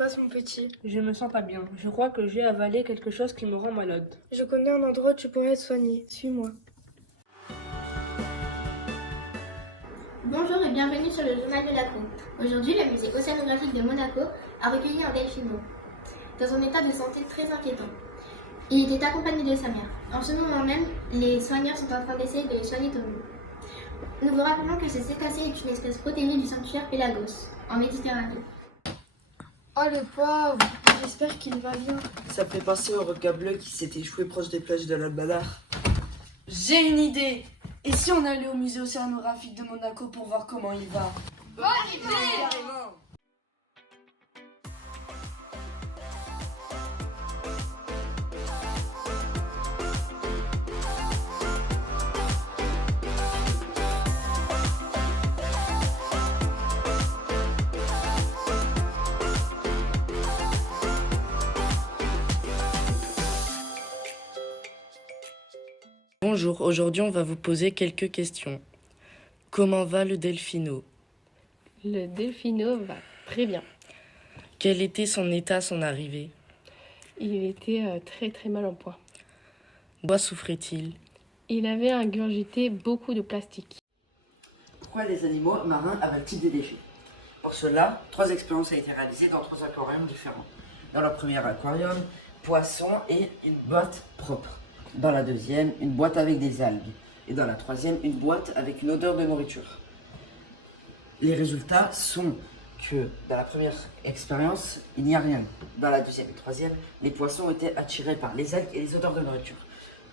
passe, mon petit? Je me sens pas bien. Je crois que j'ai avalé quelque chose qui me rend malade. Je connais un endroit où tu pourrais être soigné. Suis-moi. Bonjour et bienvenue sur le journal de la Cour. Aujourd'hui, le musée océanographique de Monaco a recueilli un delphino dans un état de santé très inquiétant. Il était accompagné de sa mère. En ce moment même, les soigneurs sont en train d'essayer de le soigner au mieux. Nous vous rappelons que ce cétacé est une espèce protégée du sanctuaire Pélagos, en Méditerranée. Oh le pauvre, j'espère qu'il va bien. Ça me fait penser au requin bleu qui s'est échoué proche des plages de l'Albanar. J'ai une idée. Et si on allait au musée océanographique de Monaco pour voir comment il va? Carrément. Bonjour, aujourd'hui on va vous poser quelques questions. Comment va le delphino? Le delphino va très bien. Quel était son état à son arrivée? Il était très mal en point. De quoi souffrait-il? Il avait ingurgité beaucoup de plastique. Pourquoi les animaux marins avalent-ils des déchets? Pour cela, 3 expériences ont été réalisées dans 3 aquariums différents. Dans le premier aquarium, poissons et une boîte propre. Dans la deuxième, une boîte avec des algues. Et dans la troisième, une boîte avec une odeur de nourriture. Les résultats sont que dans la première expérience, il n'y a rien. Dans la deuxième et troisième, les poissons ont été attirés par les algues et les odeurs de nourriture.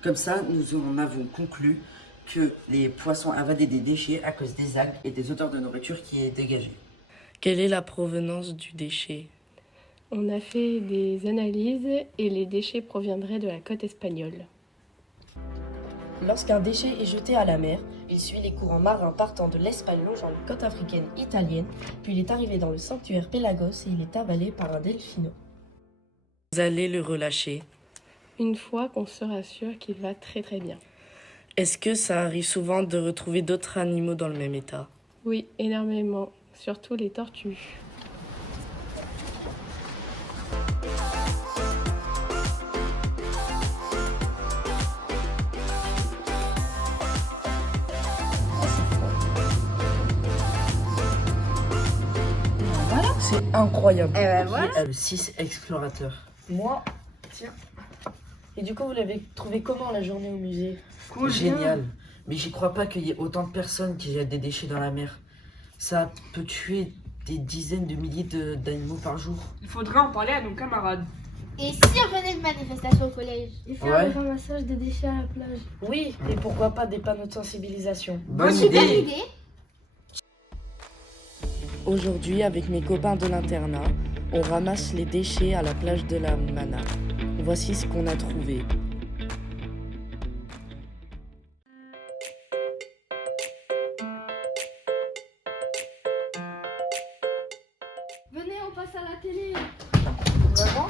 Comme ça, nous en avons conclu que les poissons avalaient des déchets à cause des algues et des odeurs de nourriture qui est dégagée. Quelle est la provenance du déchet? On a fait des analyses et les déchets proviendraient de la côte espagnole. Lorsqu'un déchet est jeté à la mer, il suit les courants marins partant de l'Espagne longeant les côtes africaines italiennes, puis il est arrivé dans le sanctuaire Pélagos et il est avalé par un delphino. Vous allez le relâcher. Une fois qu'on sera sûr qu'il va très bien. Est-ce que ça arrive souvent de retrouver d'autres animaux dans le même état? Oui, énormément, surtout les tortues. C'est incroyable. Et ben voilà. Qui a le 6 explorateur? Moi, tiens. Et du coup, vous l'avez trouvé comment la journée au musée? Génial. Mais j'y crois pas qu'il y ait autant de personnes qui jettent des déchets dans la mer. Ça peut tuer des dizaines de milliers d'animaux par jour. Il faudrait en parler à nos camarades. Et si on faisait une manifestation au collège? Et faire Ouais. le ramassage des déchets à la plage. Oui, et pourquoi pas des panneaux de sensibilisation? Bonne Super idée. idée. Aujourd'hui, avec mes copains de l'internat, on ramasse les déchets à la plage de la Mana. Voici ce qu'on a trouvé. Venez, on passe à la télé. Vraiment?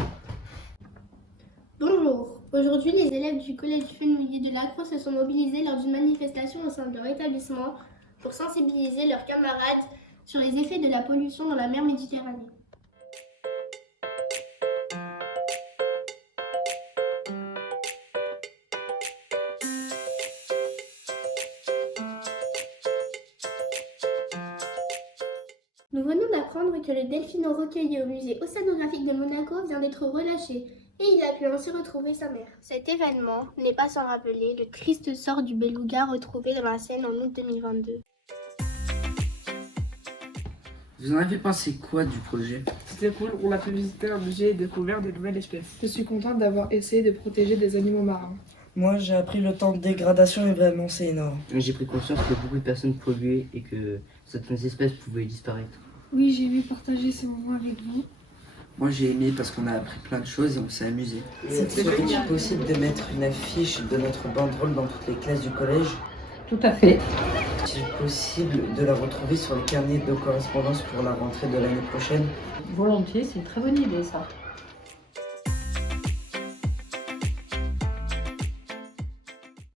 Bonjour. Aujourd'hui, les élèves du collège Fenouillet de Lacroix se sont mobilisés lors d'une manifestation au sein de leur établissement pour sensibiliser leurs camarades sur les effets de la pollution dans la mer Méditerranée. Nous venons d'apprendre que le delphino recueilli au musée océanographique de Monaco vient d'être relâché et il a pu ainsi retrouver sa mère. Cet événement n'est pas sans rappeler le triste sort du beluga retrouvé dans la Seine en août 2022. Vous en avez pensé quoi du projet? C'était cool, on a pu visiter un musée et découvert de nouvelles espèces. Je suis contente d'avoir essayé de protéger des animaux marins. Moi, j'ai appris le temps de dégradation et vraiment, c'est énorme. J'ai pris conscience que beaucoup de personnes polluaient et que certaines espèces pouvaient disparaître. Oui, j'ai aimé partager ce moment avec vous. Moi j'ai aimé parce qu'on a appris plein de choses et on s'est amusé. C'était Serait-il génial. possible de mettre une affiche de notre banderole dans toutes les classes du collège? Tout à fait. Est-il possible de la retrouver sur le carnet de correspondance pour la rentrée de l'année prochaine? Volontiers, c'est une très bonne idée ça.